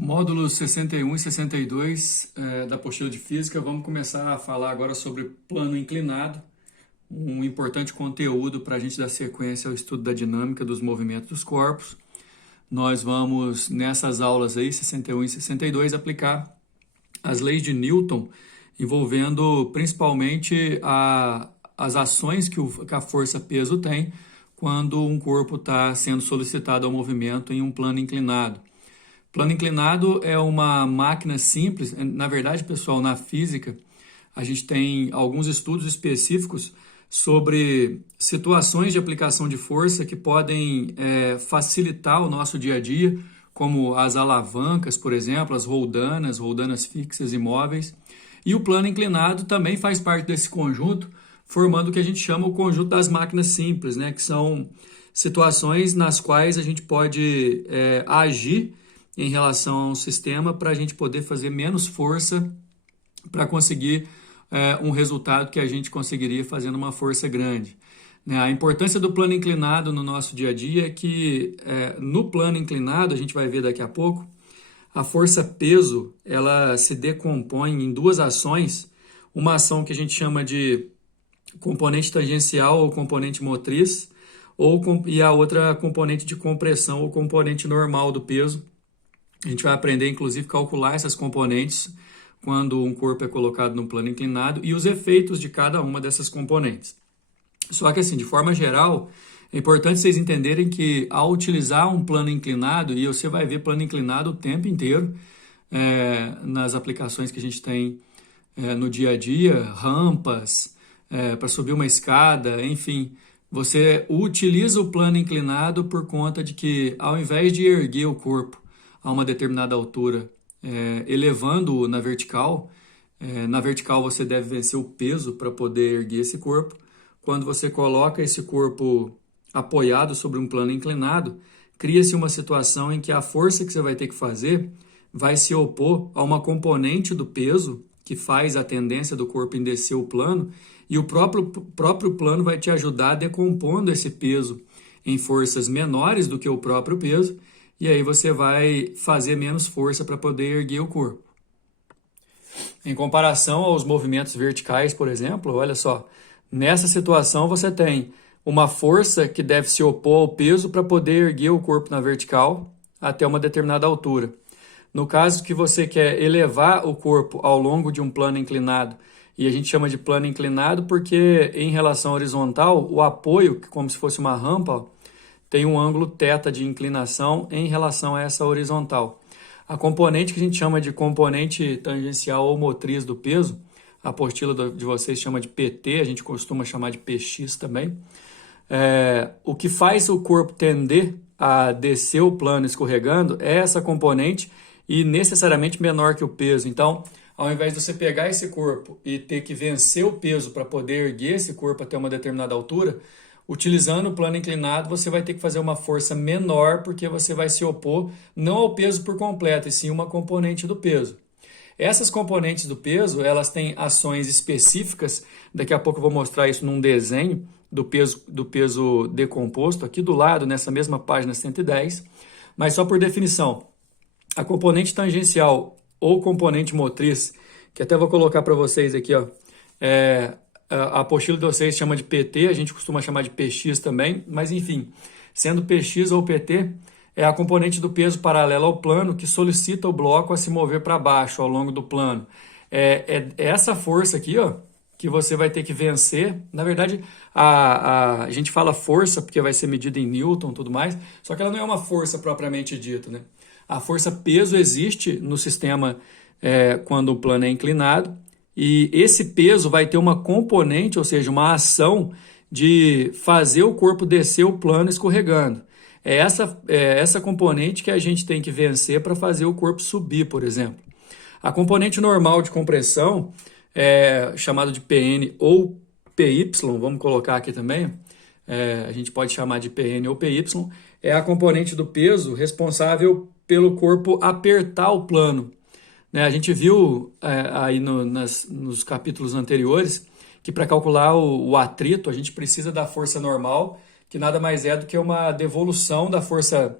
Módulos 61 e 62 da apostila de física, vamos começar a falar agora sobre plano inclinado, um importante conteúdo para a gente dar sequência ao estudo da dinâmica dos movimentos dos corpos. Nós vamos, nessas aulas aí, 61 e 62, aplicar as leis de Newton, envolvendo principalmente as ações que a força-peso tem quando um corpo está sendo solicitado ao movimento em um plano inclinado. Plano inclinado é uma máquina simples. Na verdade, pessoal, na física, a gente tem alguns estudos específicos sobre situações de aplicação de força que podem facilitar o nosso dia a dia, como as alavancas, por exemplo, as roldanas fixas e móveis. E o plano inclinado também faz parte desse conjunto, formando o que a gente chama o conjunto das máquinas simples, né? Que são situações nas quais a gente pode agir em relação a um sistema para a gente poder fazer menos força para conseguir um resultado que a gente conseguiria fazendo uma força grande. Né? A importância do plano inclinado no nosso dia a dia é que no plano inclinado, a gente vai ver daqui a pouco, a força-peso ela se decompõe em duas ações, uma ação que a gente chama de componente tangencial ou componente motriz, e a outra componente de compressão ou componente normal do peso. A gente vai aprender, inclusive, a calcular essas componentes quando um corpo é colocado no plano inclinado e os efeitos de cada uma dessas componentes. Só que, assim, de forma geral, é importante vocês entenderem que, ao utilizar um plano inclinado, e você vai ver plano inclinado o tempo inteiro nas aplicações que a gente tem no dia a dia, rampas, para subir uma escada, enfim, você utiliza o plano inclinado por conta de que, ao invés de erguer o corpo a uma determinada altura, elevando-o na vertical você deve vencer o peso para poder erguer esse corpo. Quando você coloca esse corpo apoiado sobre um plano inclinado, cria-se uma situação em que a força que você vai ter que fazer vai se opor a uma componente do peso que faz a tendência do corpo em descer o plano, e o próprio plano vai te ajudar decompondo esse peso em forças menores do que o próprio peso, e aí você vai fazer menos força para poder erguer o corpo. Em comparação aos movimentos verticais, por exemplo, olha só, nessa situação você tem uma força que deve se opor ao peso para poder erguer o corpo na vertical até uma determinada altura. No caso que você quer elevar o corpo ao longo de um plano inclinado, e a gente chama de plano inclinado porque em relação à horizontal, o apoio, como se fosse uma rampa, tem um ângulo θ de inclinação em relação a essa horizontal. A componente que a gente chama de componente tangencial ou motriz do peso, a apostila de vocês chama de PT, a gente costuma chamar de PX também. O que faz o corpo tender a descer o plano escorregando é essa componente e necessariamente menor que o peso. Então, ao invés de você pegar esse corpo e ter que vencer o peso para poder erguer esse corpo até uma determinada altura, utilizando o plano inclinado, você vai ter que fazer uma força menor, porque você vai se opor não ao peso por completo, e sim uma componente do peso. Essas componentes do peso, elas têm ações específicas, daqui a pouco eu vou mostrar isso num desenho do peso decomposto, aqui do lado, nessa mesma página 110, mas só por definição, a componente tangencial ou componente motriz, que até vou colocar para vocês aqui, ó, a apostila de vocês chama de PT, a gente costuma chamar de PX também, mas enfim, sendo PX ou PT, é a componente do peso paralela ao plano que solicita o bloco a se mover para baixo ao longo do plano. É essa força aqui, ó, que você vai ter que vencer. Na verdade, a gente fala força porque vai ser medida em Newton e tudo mais, só que ela não é uma força propriamente dita, né? A força peso existe no sistema quando o plano é inclinado, e esse peso vai ter uma componente, ou seja, uma ação de fazer o corpo descer o plano escorregando. É essa componente que a gente tem que vencer para fazer o corpo subir, por exemplo. A componente normal de compressão, chamada de PN ou PY, vamos colocar aqui também, a gente pode chamar de PN ou PY, é a componente do peso responsável pelo corpo apertar o plano. A gente viu aí nos capítulos anteriores que para calcular o atrito a gente precisa da força normal, que nada mais é do que uma devolução da força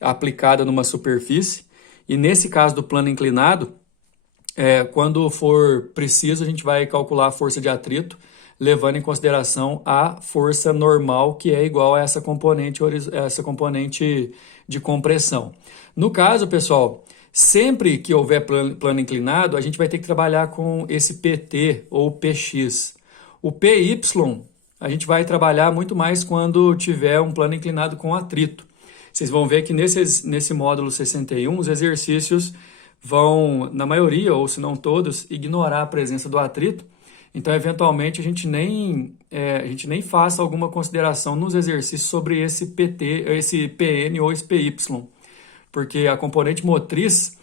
aplicada numa superfície, E nesse caso do plano inclinado, quando for preciso, a gente vai calcular a força de atrito, levando em consideração a força normal, que é igual a essa componente de compressão. No caso, pessoal, sempre que houver plano inclinado, a gente vai ter que trabalhar com esse PT ou PX. O PY, a gente vai trabalhar muito mais quando tiver um plano inclinado com atrito. Vocês vão ver que nesse módulo 61, os exercícios vão, na maioria, ou se não todos, ignorar a presença do atrito. Então, eventualmente, a gente nem faça alguma consideração nos exercícios sobre esse PT, esse PN ou esse PY, porque a componente motriz,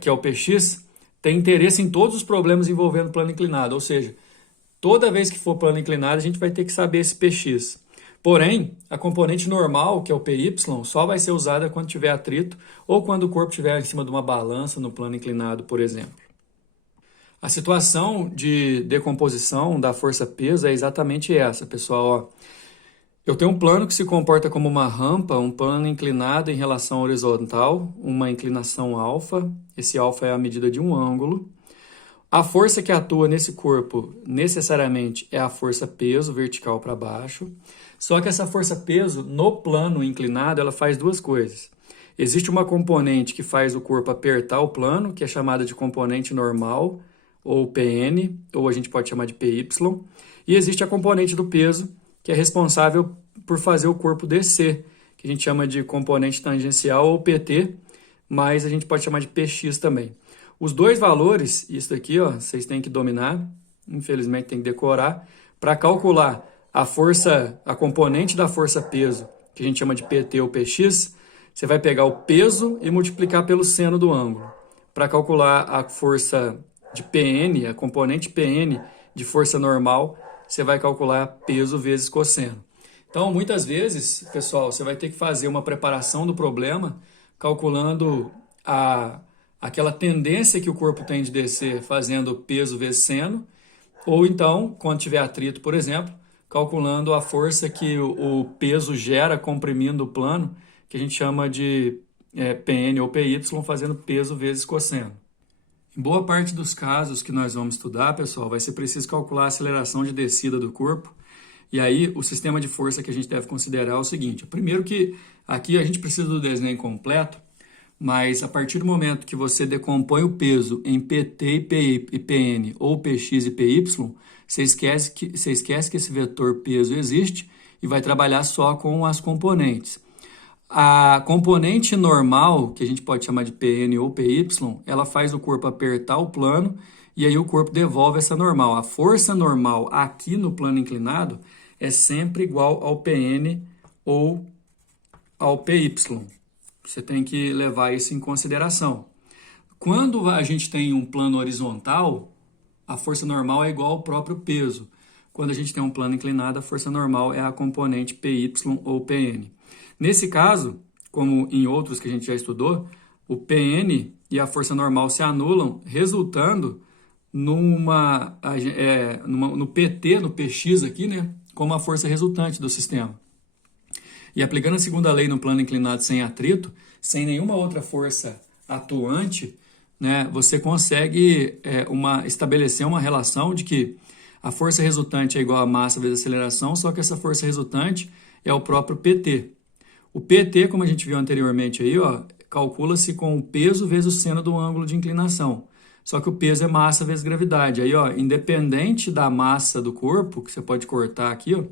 que é o PX, tem interesse em todos os problemas envolvendo plano inclinado, ou seja, toda vez que for plano inclinado, a gente vai ter que saber esse PX. Porém, a componente normal, que é o PY, só vai ser usada quando tiver atrito ou quando o corpo estiver em cima de uma balança no plano inclinado, por exemplo. A situação de decomposição da força-peso é exatamente essa, pessoal. Ó, eu tenho um plano que se comporta como uma rampa, um plano inclinado em relação horizontal, uma inclinação alfa. Esse alfa é a medida de um ângulo. A força que atua nesse corpo necessariamente é a força-peso vertical para baixo. Só que essa força-peso no plano inclinado ela faz duas coisas. Existe uma componente que faz o corpo apertar o plano, que é chamada de componente normal, ou PN, ou a gente pode chamar de PY. E existe a componente do peso, que é responsável por fazer o corpo descer, que a gente chama de componente tangencial ou PT, mas a gente pode chamar de PX também. Os dois valores, isso daqui, ó, vocês têm que dominar, infelizmente tem que decorar, para calcular a força, a componente da força-peso, que a gente chama de PT ou PX, você vai pegar o peso e multiplicar pelo seno do ângulo. Para calcular a força de PN, a componente PN de força normal, você vai calcular peso vezes cosseno. Então, muitas vezes, pessoal, você vai ter que fazer uma preparação do problema calculando aquela tendência que o corpo tem de descer fazendo peso vezes seno, ou então, quando tiver atrito, por exemplo, calculando a força que o peso gera comprimindo o plano, que a gente chama de PN ou PY, fazendo peso vezes cosseno. Em boa parte dos casos que nós vamos estudar, pessoal, vai ser preciso calcular a aceleração de descida do corpo. E aí, o sistema de força que a gente deve considerar é o seguinte. Primeiro que aqui a gente precisa do desenho completo, mas a partir do momento que você decompõe o peso em PT e PN ou PX e PY, você esquece que esse vetor peso existe e vai trabalhar só com as componentes. A componente normal, que a gente pode chamar de PN ou PY, ela faz o corpo apertar o plano e aí o corpo devolve essa normal. A força normal aqui no plano inclinado é sempre igual ao PN ou ao PY. Você tem que levar isso em consideração. Quando a gente tem um plano horizontal, a força normal é igual ao próprio peso. Quando a gente tem um plano inclinado, a força normal é a componente PY ou PN. Nesse caso, como em outros que a gente já estudou, o PN e a força normal se anulam, resultando no PT, no PX aqui, né, como a força resultante do sistema. E aplicando a segunda lei no plano inclinado sem atrito, sem nenhuma outra força atuante, né, você consegue estabelecer uma relação de que a força resultante é igual a massa vezes aceleração, só que essa força resultante é o próprio PT. O PT, como a gente viu anteriormente aí, ó, calcula-se com o peso vezes o seno do ângulo de inclinação. Só que o peso é massa vezes gravidade. Aí, ó, independente da massa do corpo, que você pode cortar aqui, ó,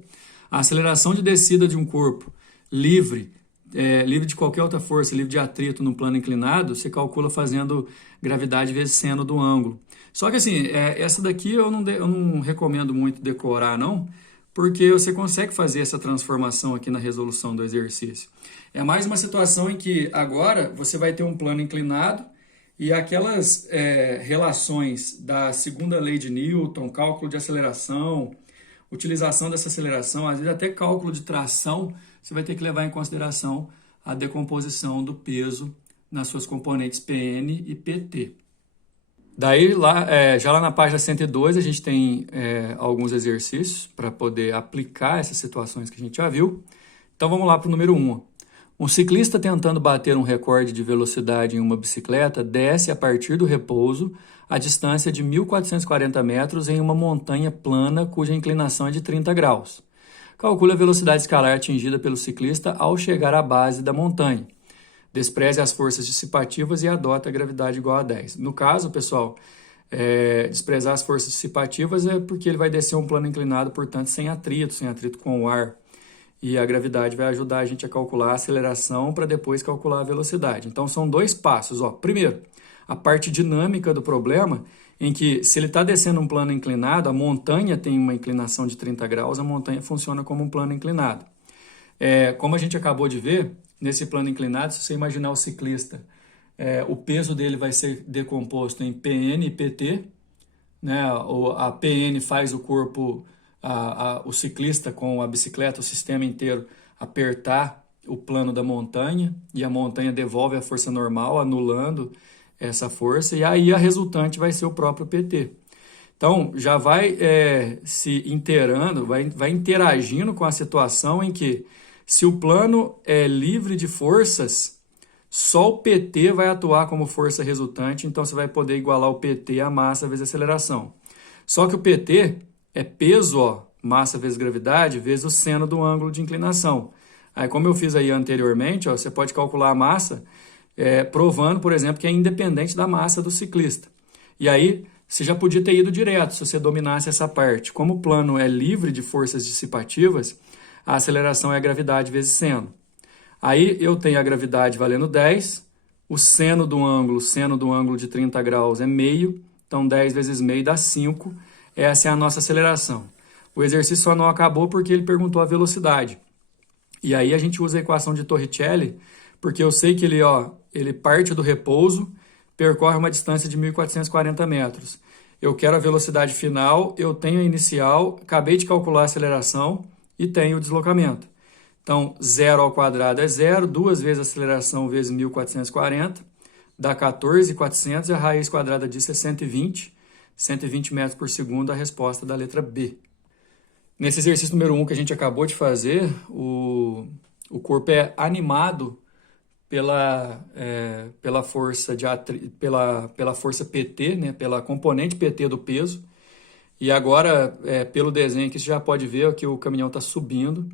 a aceleração de descida de um corpo livre de qualquer outra força, livre de atrito no plano inclinado, você calcula fazendo gravidade vezes seno do ângulo. Só que assim, essa daqui eu não recomendo muito decorar, não, porque você consegue fazer essa transformação aqui na resolução do exercício. É mais uma situação em que agora você vai ter um plano inclinado e aquelas relações da segunda lei de Newton, cálculo de aceleração, utilização dessa aceleração, às vezes até cálculo de tração, você vai ter que levar em consideração a decomposição do peso nas suas componentes PN e PT. Daí, já lá na página 102, a gente tem alguns exercícios para poder aplicar essas situações que a gente já viu. Então, vamos lá para o número 1. Um ciclista tentando bater um recorde de velocidade em uma bicicleta desce a partir do repouso a distância de 1.440 metros em uma montanha plana cuja inclinação é de 30 graus. Calcule a velocidade escalar atingida pelo ciclista ao chegar à base da montanha. Despreze as forças dissipativas e adota a gravidade igual a 10. No caso, pessoal, desprezar as forças dissipativas é porque ele vai descer um plano inclinado, portanto, sem atrito com o ar. E a gravidade vai ajudar a gente a calcular a aceleração para depois calcular a velocidade. Então, são dois passos. Primeiro, a parte dinâmica do problema, em que se ele está descendo um plano inclinado, a montanha tem uma inclinação de 30 graus, a montanha funciona como um plano inclinado. Como a gente acabou de ver, nesse plano inclinado, se você imaginar o ciclista, o peso dele vai ser decomposto em PN e PT, né? A PN faz o corpo, o ciclista com a bicicleta, o sistema inteiro, apertar o plano da montanha, e a montanha devolve a força normal, anulando essa força, e aí a resultante vai ser o próprio PT. Então, já vai se inteirando, vai interagindo com a situação em que, se o plano é livre de forças, só o PT vai atuar como força resultante, então você vai poder igualar o PT a massa vezes aceleração. Só que o PT é peso, massa vezes gravidade, vezes o seno do ângulo de inclinação. Aí, como eu fiz aí anteriormente, você pode calcular a massa provando, por exemplo, que é independente da massa do ciclista. E aí, você já podia ter ido direto, se você dominasse essa parte. Como o plano é livre de forças dissipativas, a aceleração é a gravidade vezes seno. Aí eu tenho a gravidade valendo 10, o seno do ângulo de 30 graus é meio, então 10 vezes meio dá 5, essa é a nossa aceleração. O exercício só não acabou porque ele perguntou a velocidade. E aí a gente usa a equação de Torricelli, porque eu sei que ele parte do repouso, percorre uma distância de 1.440 metros. Eu quero a velocidade final, eu tenho a inicial, acabei de calcular a aceleração e tenho o deslocamento. Então, 0 ao quadrado é 0, 2 vezes a aceleração vezes 1.440, dá 14.400 e a raiz quadrada disso é 120 metros por segundo, a resposta da letra B. Nesse exercício número 1 que a gente acabou de fazer, o corpo é animado pela força PT, né, pela componente PT do peso. E agora, pelo desenho aqui, você já pode ver que o caminhão está subindo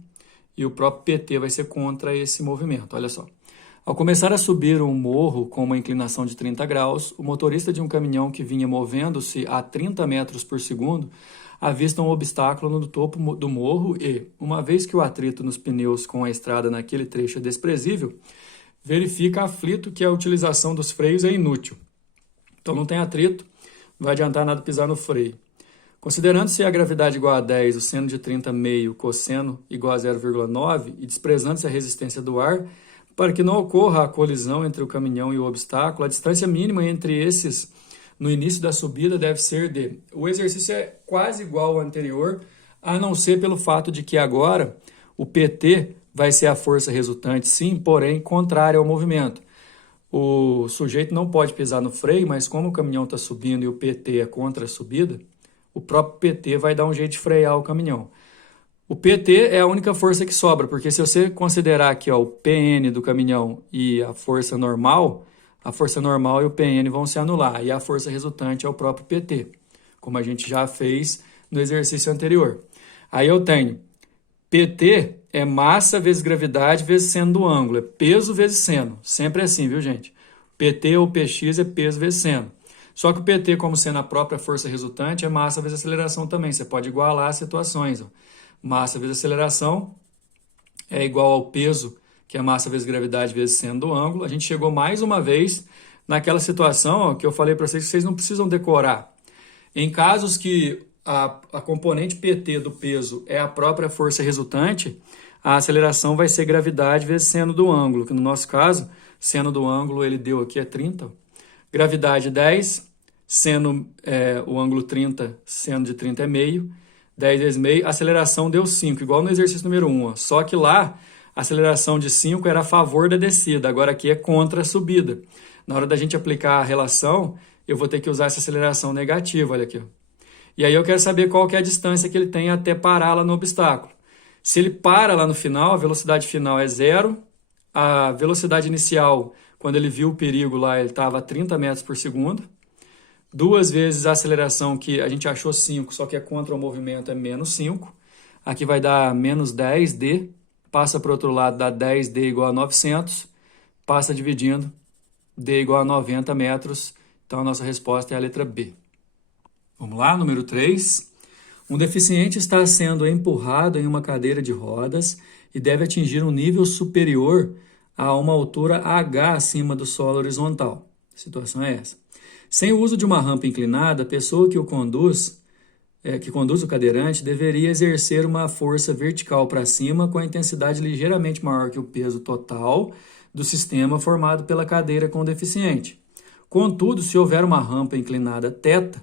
e o próprio PT vai ser contra esse movimento. Olha só. Ao começar a subir um morro com uma inclinação de 30 graus, o motorista de um caminhão que vinha movendo-se a 30 metros por segundo avista um obstáculo no topo do morro e, uma vez que o atrito nos pneus com a estrada naquele trecho é desprezível, verifica aflito que a utilização dos freios é inútil. Então não tem atrito, não vai adiantar nada pisar no freio. Considerando-se a gravidade igual a 10, o seno de 30 meio, cosseno igual a 0,9 e desprezando-se a resistência do ar, para que não ocorra a colisão entre o caminhão e o obstáculo, a distância mínima entre esses no início da subida deve ser de... O exercício é quase igual ao anterior, a não ser pelo fato de que agora o PT vai ser a força resultante, sim, porém contrária ao movimento. O sujeito não pode pisar no freio, mas como o caminhão está subindo e o PT é contra a subida, o próprio PT vai dar um jeito de frear o caminhão. O PT é a única força que sobra, porque se você considerar aqui o PN do caminhão e a força normal e o PN vão se anular, e a força resultante é o próprio PT, como a gente já fez no exercício anterior. Aí eu tenho PT é massa vezes gravidade vezes seno do ângulo, é peso vezes seno, sempre é assim, viu gente? PT ou PX é peso vezes seno. Só que o PT, como sendo a própria força resultante, é massa vezes aceleração também, você pode igualar as situações. Massa vezes aceleração é igual ao peso, que é massa vezes gravidade vezes seno do ângulo. A gente chegou mais uma vez naquela situação que eu falei para vocês que vocês não precisam decorar. Em casos que a componente PT do peso é a própria força resultante, a aceleração vai ser gravidade vezes seno do ângulo, que no nosso caso, seno do ângulo ele deu aqui é 30. Gravidade 10, seno, o ângulo 30, seno de 30 é meio, 10 vezes meio, aceleração deu 5, igual no exercício número 1. Só que lá, a aceleração de 5 era a favor da descida, agora aqui é contra a subida. Na hora da gente aplicar a relação, eu vou ter que usar essa aceleração negativa, olha aqui. E aí eu quero saber qual que é a distância que ele tem até parar lá no obstáculo. Se ele para lá no final, a velocidade final é 0, A velocidade inicial, quando ele viu o perigo lá, ele estava a 30 metros por segundo. 2 vezes a aceleração, que a gente achou 5, só que é contra o movimento, é menos 5. Aqui vai dar menos 10D. Passa para o outro lado, dá 10D igual a 900. Passa dividindo, D igual a 90 metros. Então, a nossa resposta é a letra B. Vamos lá, número 3. Um deficiente está sendo empurrado em uma cadeira de rodas e deve atingir um nível superior a uma altura H acima do solo horizontal. A situação é essa. Sem o uso de uma rampa inclinada, a pessoa que conduz o cadeirante deveria exercer uma força vertical para cima com a intensidade ligeiramente maior que o peso total do sistema formado pela cadeira com o deficiente. Contudo, se houver uma rampa inclinada θ,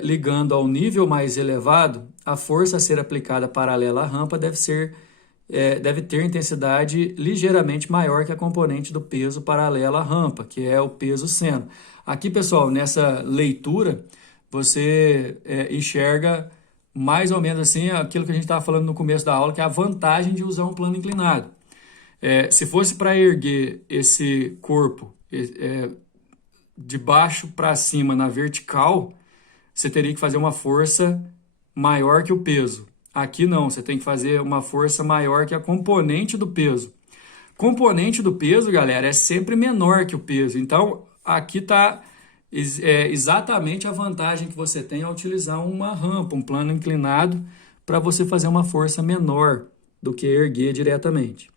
ligando ao nível mais elevado, a força a ser aplicada paralela à rampa deve ter intensidade ligeiramente maior que a componente do peso paralelo à rampa, que é o peso seno. Aqui, pessoal, nessa leitura, você enxerga mais ou menos assim aquilo que a gente estava falando no começo da aula, que é a vantagem de usar um plano inclinado. Se fosse para erguer esse corpo de baixo para cima na vertical, você teria que fazer uma força maior que o peso. Aqui não, você tem que fazer uma força maior que a componente do peso. Componente do peso, galera, é sempre menor que o peso. Então, aqui está exatamente a vantagem que você tem ao utilizar uma rampa, um plano inclinado, para você fazer uma força menor do que erguer diretamente.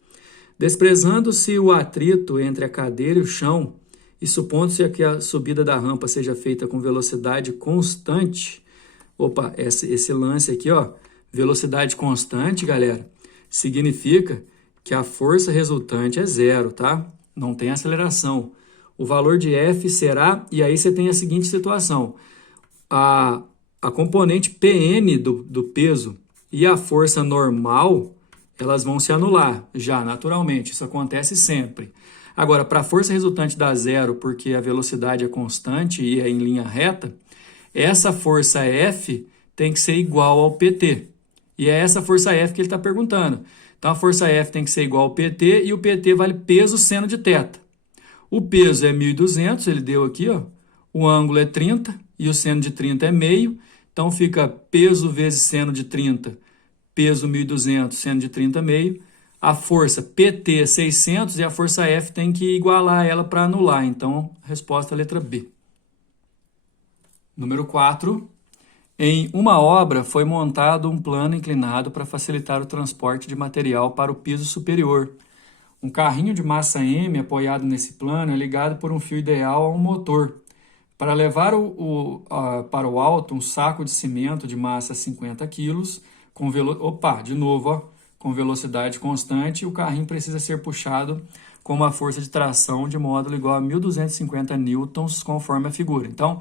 Desprezando-se o atrito entre a cadeira e o chão, e supondo-se que a subida da rampa seja feita com velocidade constante, esse lance aqui, ó, velocidade constante, galera, significa que a força resultante é zero, tá? Não tem aceleração. O valor de F será, e aí você tem a seguinte situação, a componente Pn do peso e a força normal, elas vão se anular já, naturalmente, isso acontece sempre. Agora, para a força resultante dar zero, porque a velocidade é constante e é em linha reta, essa força F tem que ser igual ao PT. E é essa força F que ele está perguntando. Então, a força F tem que ser igual ao PT e o PT vale peso seno de θ. O peso é 1.200, ele deu aqui, ó. O ângulo é 30 e o seno de 30 é meio. Então, fica peso vezes seno de 30, peso 1.200, seno de 30 meio. A força PT é 600 e a força F tem que igualar ela para anular. Então, resposta é a letra B. Número 4. Em uma obra foi montado um plano inclinado para facilitar o transporte de material para o piso superior. Um carrinho de massa M apoiado nesse plano é ligado por um fio ideal a um motor. Para levar para o alto um saco de cimento de massa 50 kg, com velocidade constante, o carrinho precisa ser puxado com uma força de tração de módulo igual a 1.250 newtons, conforme a figura. Então,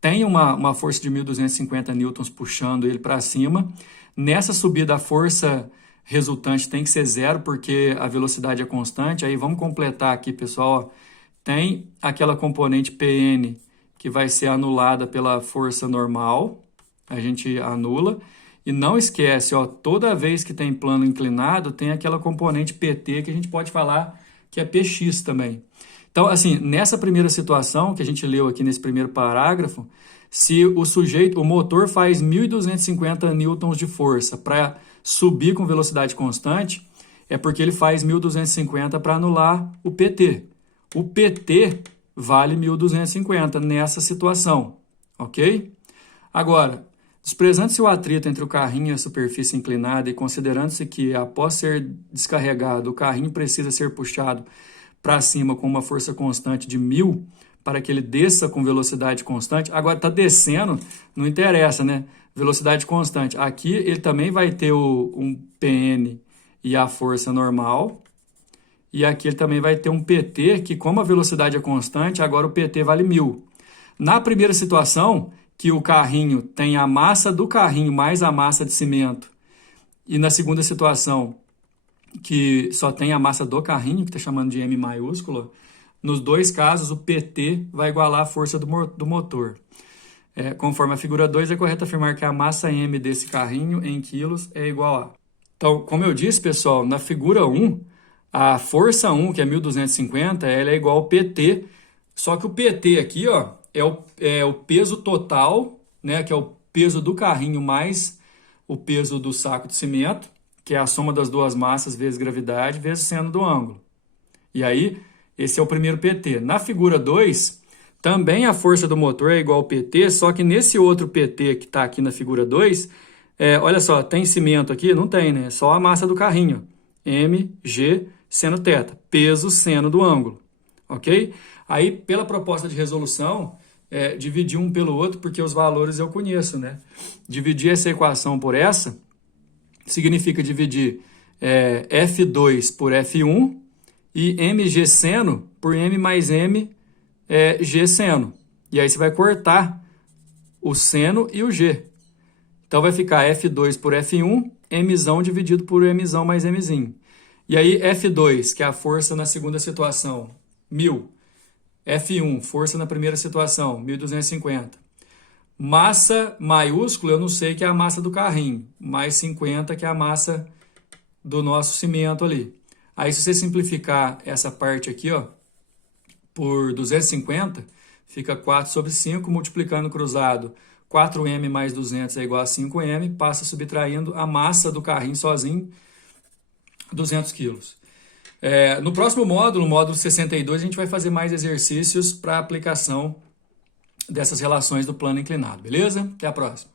tem uma força de 1.250 newtons puxando ele para cima. Nessa subida, a força resultante tem que ser zero, porque a velocidade é constante. Aí vamos completar aqui, pessoal. Tem aquela componente Pn que vai ser anulada pela força normal. A gente anula. E não esquece, ó, toda vez que tem plano inclinado, tem aquela componente PT que a gente pode falar que é Px também. Então, assim, nessa primeira situação que a gente leu aqui nesse primeiro parágrafo, se o motor faz 1.250 newtons de força para subir com velocidade constante, é porque ele faz 1.250 para anular o PT. O PT vale 1.250 nessa situação, ok? Agora, desprezando-se o atrito entre o carrinho e a superfície inclinada e considerando-se que, após ser descarregado, o carrinho precisa ser puxado para cima com uma força constante de 1.000 para que ele desça com velocidade constante. Agora está descendo, não interessa, né? Velocidade constante. Aqui ele também vai ter um Pn e a força normal. E aqui ele também vai ter um PT, que como a velocidade é constante, agora o PT vale 1.000. Na primeira situação, que o carrinho tem a massa do carrinho mais a massa de cimento, e na segunda situação, que só tem a massa do carrinho, que está chamando de M maiúscula, nos dois casos o PT vai igualar a força do motor. Conforme a figura 2, é correto afirmar que a massa M desse carrinho em quilos é igual a... Então, como eu disse, pessoal, na figura 1, A força 1, que é 1.250, ela é igual ao PT, só que o PT aqui, ó, é o peso total, né, que é o peso do carrinho mais o peso do saco de cimento, que é a soma das duas massas vezes gravidade vezes seno do ângulo. E aí, esse é o primeiro PT. Na figura 2, também a força do motor é igual ao PT, só que nesse outro PT que está aqui na figura 2, olha só, tem cimento aqui? Não tem, né? É só a massa do carrinho. mg seno θ, peso seno do ângulo. Ok? Aí, pela proposta de resolução, dividir um pelo outro, porque os valores eu conheço, né? Dividir essa equação por essa significa dividir F2 por F1 e mg seno por m mais m g seno. E aí você vai cortar o seno e o g. Então vai ficar F2 por F1, mzão dividido por mzão mais mzinho. E aí F2, que é a força na segunda situação, 1.000. F1, força na primeira situação, 1.250. Massa maiúscula, eu não sei, que é a massa do carrinho, mais 50, que é a massa do nosso cimento ali. Aí, se você simplificar essa parte aqui, ó, por 250, fica 4 sobre 5, multiplicando cruzado, 4m mais 200 é igual a 5m, passa subtraindo a massa do carrinho sozinho, 200 quilos. No próximo módulo, módulo 62, a gente vai fazer mais exercícios para aplicação dessas relações do plano inclinado, beleza? Até a próxima.